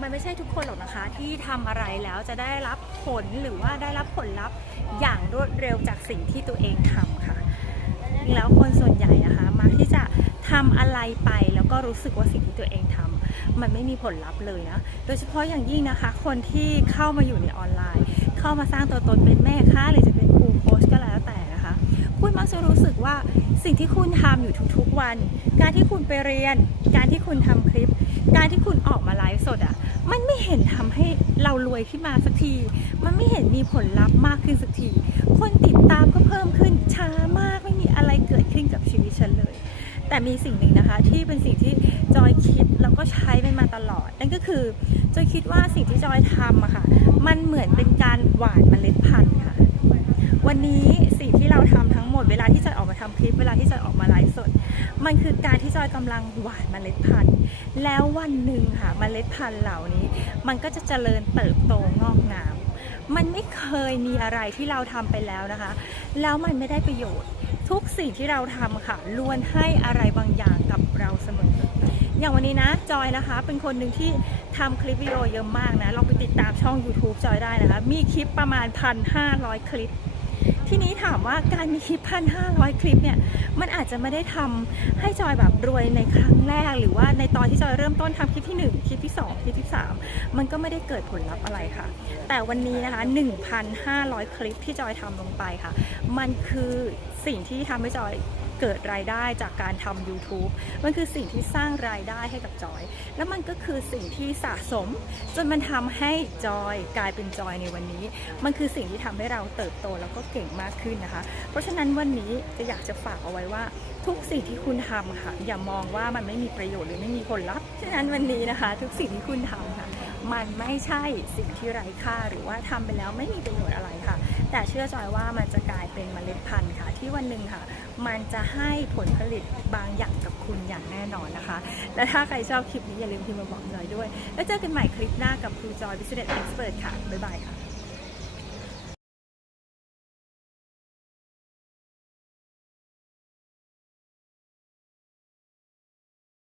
มันไม่ใช่ทุกคนหรอกนะคะ ที่ทำอะไรแล้วจะได้รับผลหรือว่าได้รับผลลัพธ์อย่างรวดเร็วจากสิ่งที่ตัวเองทำค่ะแล้วคนส่วนใหญ่นะคะมักที่จะทำอะไรไปแล้วก็รู้สึกว่าสิ่งที่ตัวเองทำมันไม่มีผลลัพธ์เลยนะโดยเฉพาะอย่างยิ่งนะคะ คนที่เข้ามาอยู่ในออนไลน์ เข้ามาสร้างตัวตนเป็นแม่ค้าหรือจะเป็นครูโค้ชก็แล้วแต่ คะคุณมักจะรู้สึกว่าสิ่งที่คุณทำอยู่ทุกๆวัน การที่คุณไปเรียน การที่คุณทำคลิป การที่คุณออกมาไลฟ์สดอะ มันไม่เห็นทำให้เรารวยขึ้นมาสักที มันไม่เห็นมีผลลัพธ์มากขึ้นสักที คนติดตามก็เพิ่มขึ้นช้ามากไม่มีอะไรเกิดขึ้นกับชีวิตฉันเลย แต่มีสิ่งหนึ่งนะคะที่เป็นสิ่งที่จอยคิดแล้วก็ใช้มันมาตลอด นั่นก็คือจอยคิดว่าสิ่งที่จอยทำอะค่ะ มันเหมือนเป็นการหว่านเมล็ดพันธุ์ค่ะวันนี้ ดเวลาที่จอยออกมาทำคลิปเวลาที่จอยออกมาไลฟ์สด มันคือการที่จอยกำลังหว่านเมล็ดพันธุ์ แล้ววันหนึ่งค่ะเมล็ดพันธุ์เหล่านี้ มันก็จะเจริญเติบโตงอกงาม มันไม่เคยมีอะไรที่เราทำไปแล้วนะคะ แล้วมันไม่ได้ประโยชน์ ทุกสิ่งที่เราทำค่ะล้วนให้อะไรบางอย่างกับเราเสมออย่างวันนี้นะจอยนะคะ เป็นคนหนึ่งที่ทำคลิปวิดีโอเยอะมากนะลองไปติดตามช่อง YouTube จอยได้นะคะ มีคลิปประมาณ 1,500 คลิป ทีนี้ถามว่าการมีคลิปพันห้าร้อยคลิปเนี่ย มันอาจจะไม่ได้ทำให้จอยแบบรวยในครั้งแรก หรือว่าในตอนที่จอยเริ่มต้นทำคลิปที่ 1 คลิปที่ 2 คลิปที่ 3 มันก็ไม่ได้เกิดผลลัพธ์อะไรค่ะ แต่วันนี้นะคะ 1,500 คลิปที่จอยทำลงไปค่ะ มันคือสิ่งที่ทำให้จอย เกิดรายได้จากการทำ YouTube มันคือสิ่งที่สร้างรายได้ให้กับจอย แล้วมันก็คือสิ่งที่สะสม จนมันทำให้จอยกลายเป็นจอยในวันนี้ มันคือสิ่งที่ทำให้เราเติบโตแล้วก็เก่งมากขึ้นนะคะ เพราะฉะนั้นวันนี้จะอยากจะฝากเอาไว้ว่าทุกสิ่งที่คุณทำค่ะ อย่ามองว่ามันไม่มีประโยชน์หรือไม่มีผลลัพธ์ฉะนั้นวันนี้นะคะ ทุกสิ่งที่คุณทำค่ะ มันไม่ใช่สิ่งที่ไร้ค่าหรือว่าทำไปแล้วไม่มีประโยชน์อะ แต่เชื่อจอยว่ามันจะกลายเป็นเมล็ดพันธุ์ค่ะ ที่วันหนึ่งค่ะ มันจะให้ผลผลิตบางอย่างกับคุณอย่างแน่นอนนะคะ และถ้าใครชอบคลิปนี้อย่าลืมพิมพ์มาบอกจอยด้วย แล้วเจอกันใหม่คลิปหน้ากับครูจอย Business Expert ค่ะ บ๊ายบายค่ะ